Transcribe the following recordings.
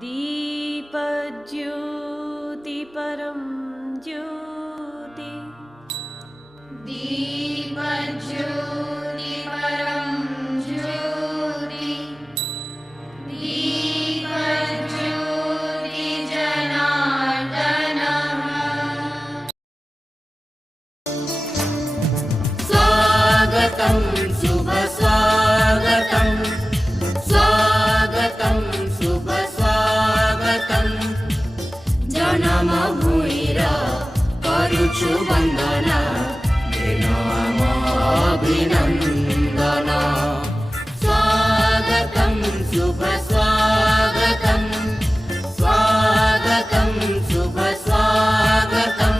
दीपज्योति परं ज्योति दीपज्योति परं ज्योति दीपज्योति जनार्दनः स्वागतं शुभ स्वागतं स्वागतं शुभ स्वागतं जनमभूमिर करुछु वन्दन विनम अभिनन्दन स्वागतं शुभ स्वागतं स्वागतं शुभ स्वागतं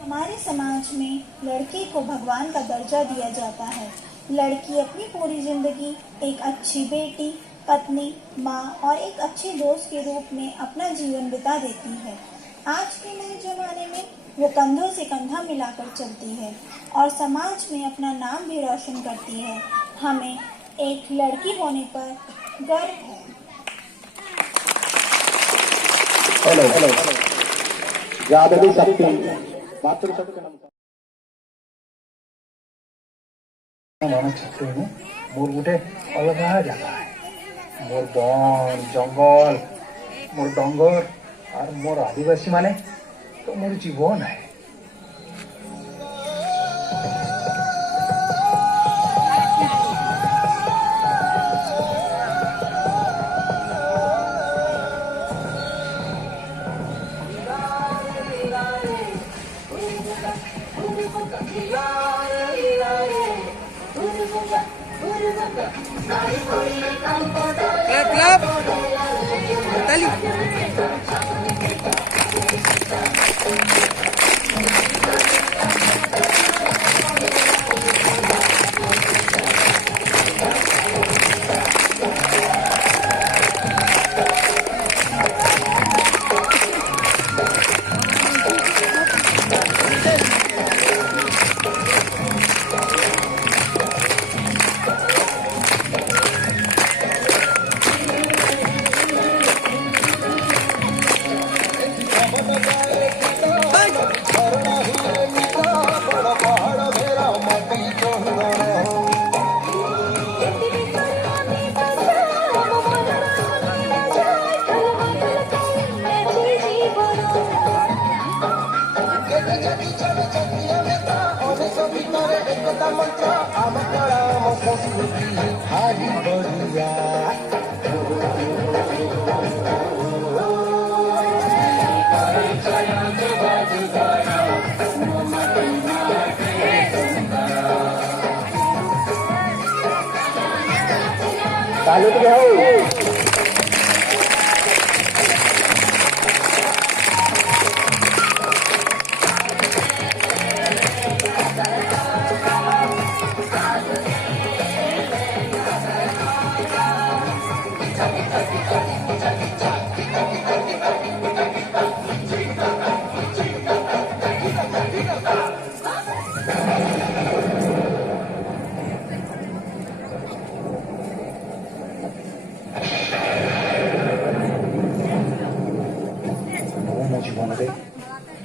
हमारे समाज में लड़के को भगवान का दर्जा दिया जाता है। लड़की अपनी पूरी जिंदगी एक अच्छी बेटी, पत्नी, माँ और एक अच्छे दोस्त के रूप में अपना जीवन बिता देती है। आज के नए जमाने में वो कंधों से कंधा मिलाकर चलती है और समाज में अपना नाम भी रोशन करती है। हमें एक लड़की होने पर गर्व है। हेलो जादवी शक्ति मातृशक्ति मन छात्र मोर गोटे अलग जगह है। मोर बन जंगल मोर डंगर और मोर आदिवासी माने तो मोर जीवन है। Clap, Tali. चालू तो हो जीवन में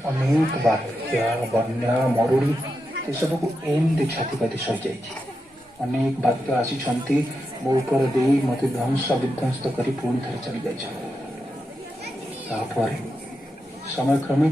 अनेक बात्या बन्या मरुड़ी ये सब को एमती छातीपाती सही जाइए। अनेक बात्या आसी मो ऊपर दे मत ध्वंस विध्वंस कर पुणी थे चली जाए। समय क्रमे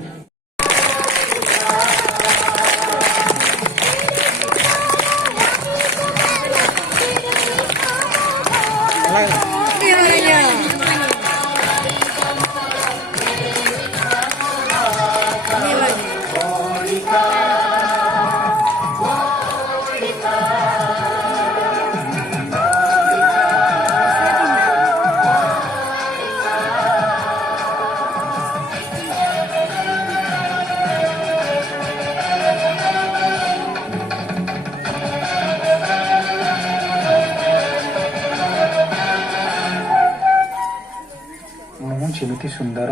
ଯେମିତି ସୁନ୍ଦର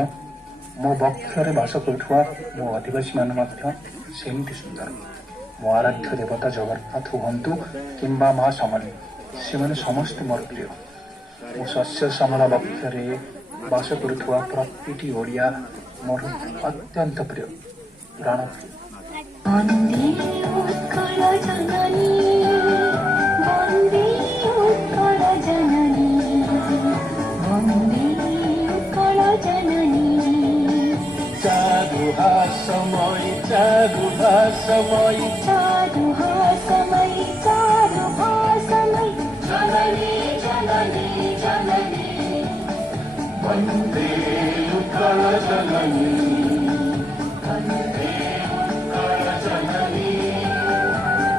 ମୋ ବକ୍ଷରେ ବାସ କରୁଥିବା ମୋ ଆଦିବାସୀମାନେ ମଧ୍ୟ ସେମିତି ସୁନ୍ଦର। ମୋ ଆରାଧ୍ୟ ଦେବତା ଜଗନ୍ନାଥ ହୁଅନ୍ତୁ କିମ୍ବା ମା ସମଲେଇ, ସେମାନେ ସମସ୍ତେ ମୋର ପ୍ରିୟ। ମୋ ଶସ୍ୟ ଶ୍ୟାମଳ ବକ୍ଷରେ ବାସ କରୁଥିବା ପ୍ରତିଟି ଓଡ଼ିଆ ମୋର ଅତ୍ୟନ୍ତ ପ୍ରିୟ, ପ୍ରାଣ ପ୍ରିୟ। ବନ୍ଦେ ଉତ୍କଳ ଜନନୀ, ବନ୍ଦେ ଉତ୍କଳ ଜନନୀ, ବନ୍ଦେ ଉତ୍କଳ ଜନନୀ। ଚାରୁ ହାସମୟୀ, ଚାରୁ ହାସମୟୀ, ଚାରୁ ହାସମୟୀ, ଚାରୁ ହାସମୟୀ, ଜନନୀ ଜନନୀ ଜନନୀ। ବନ୍ଦେ ଉତ୍କଳ ଜନନୀ, ବନ୍ଦେ ଉତ୍କଳ ଜନନୀ,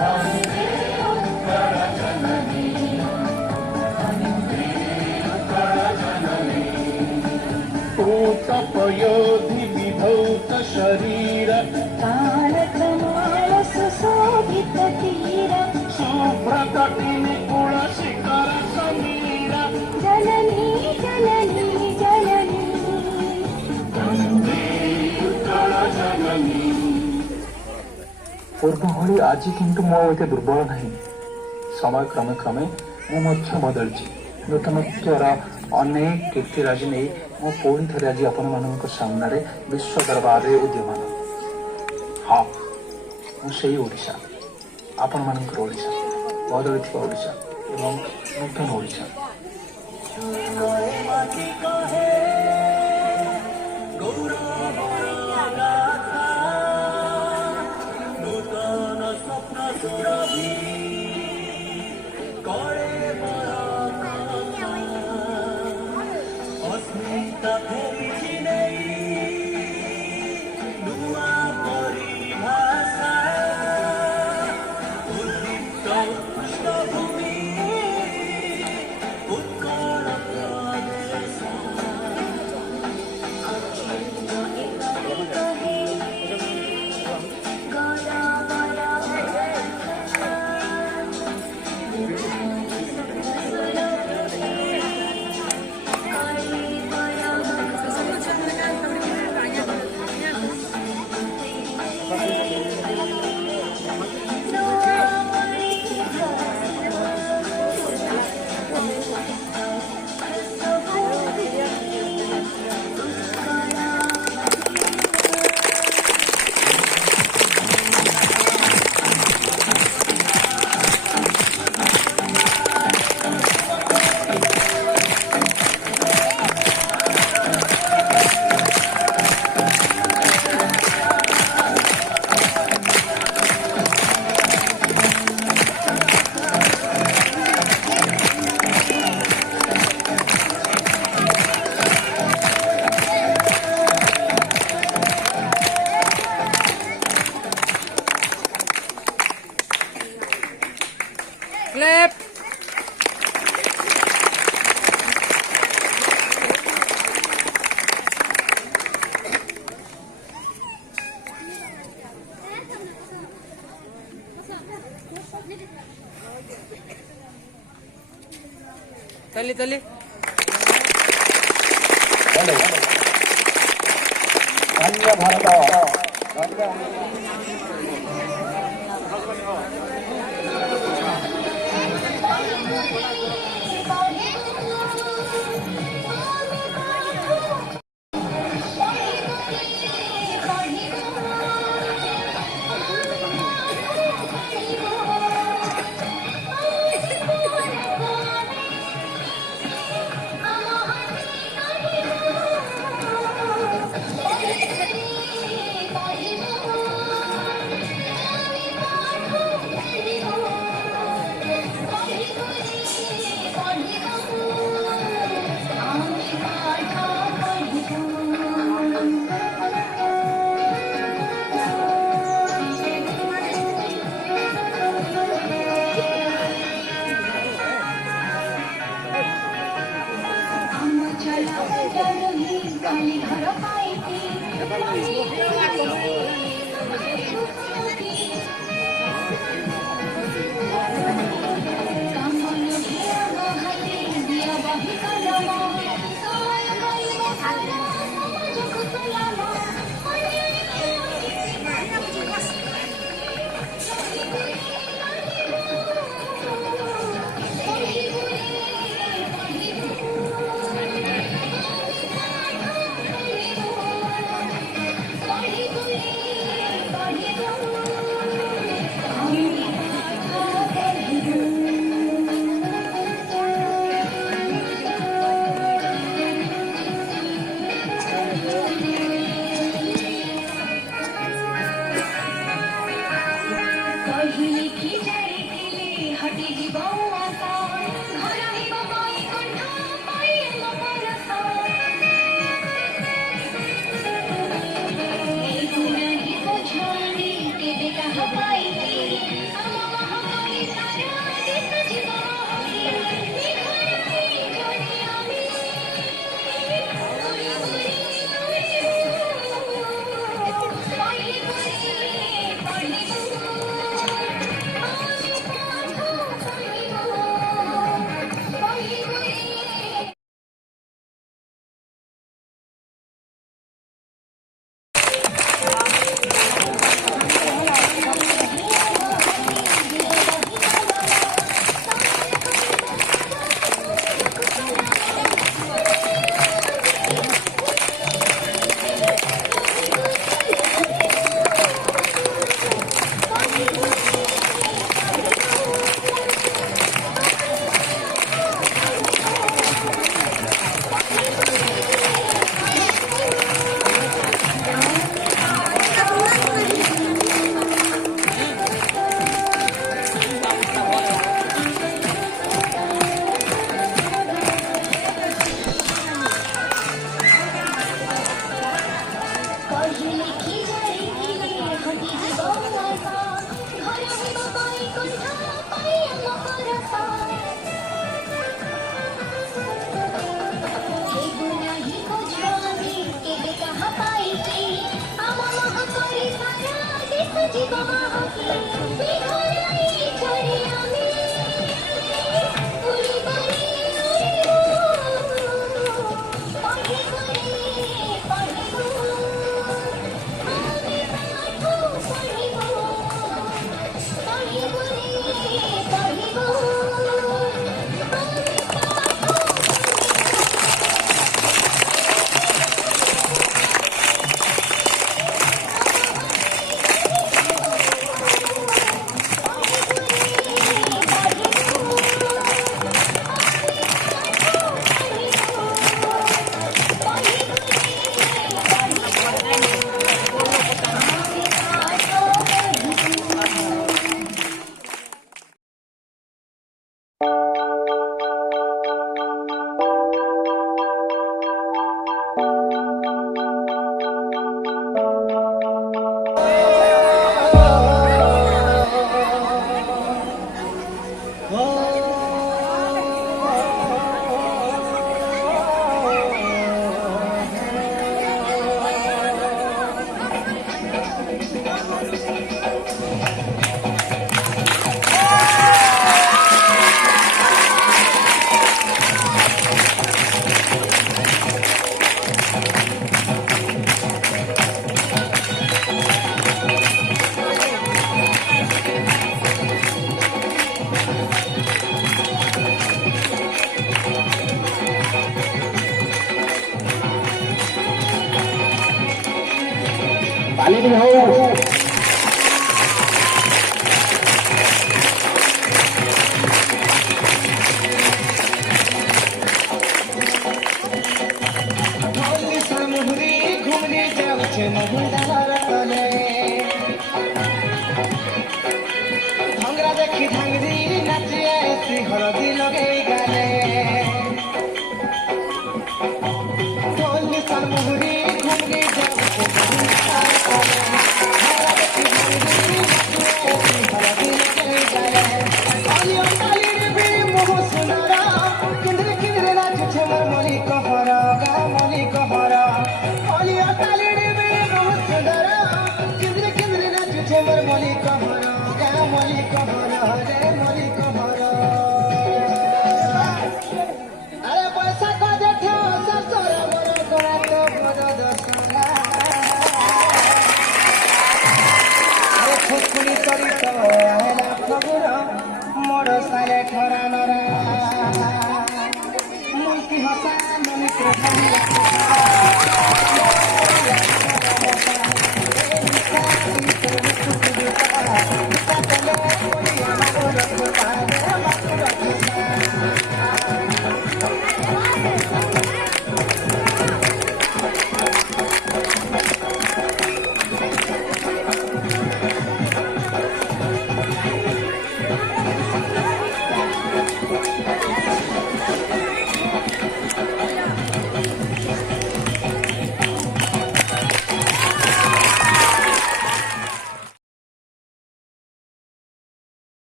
ବନ୍ଦେ ଉତ୍କଳ ଜନନୀ, ବନ୍ଦେ ଉତ୍କଳ ଜନନୀ। तपयोधि विभूत शरीर, तारकमाल सुशोभित तीर, शुभ्रतटिनि कुल शिखर समीर। जननी जननी जननी। ପୂର୍ବ ଭଳି ଆଜି କିନ୍ତୁ ମୁଁ ଏତେ ଦୁର୍ବଳ ନାହିଁ। ସମୟ କ୍ରମେ କ୍ରମେ ମୁଁ ମଧ୍ୟ ବଦଳିଛି। ନୂତନତ୍ୱର ଅନେକ କୀର୍ତ୍ତିରାଜି ନେଇ ମୁଁ ପୁଣି ଥରେ ଆଜି ଆପଣମାନଙ୍କ ସାମ୍ନାରେ ବିଶ୍ୱ ଦରବାରରେ ଉଦ୍ୟମାନ। ହଁ, ମୁଁ ସେଇ ଓଡ଼ିଶା, ଆପଣମାନଙ୍କର ଓଡ଼ିଶା, ବଦଳିଥିବା ଓଡ଼ିଶା ଏବଂ ନୂତନ ଓଡ଼ିଶା। Clap. Tali tali. अन्य भारत पहिले की जारी हटी जीव माता घर हेब पाई कंठा पाई अमर रसा केबो नाही खोजवानी केबे कहा पाई की आम महाकरी सारा देश जीव महाकी बिघराई छरी आमी उड़ी बरी पढ़े करे पढ़िबो आमी पाठो पढ़िबो पढ़िबो रे पढ़िबो आमी पाठो देखी ढंगरी नचिए हरदी लगे गाले ढोल निशान मुहरी घुमरी मली कहरा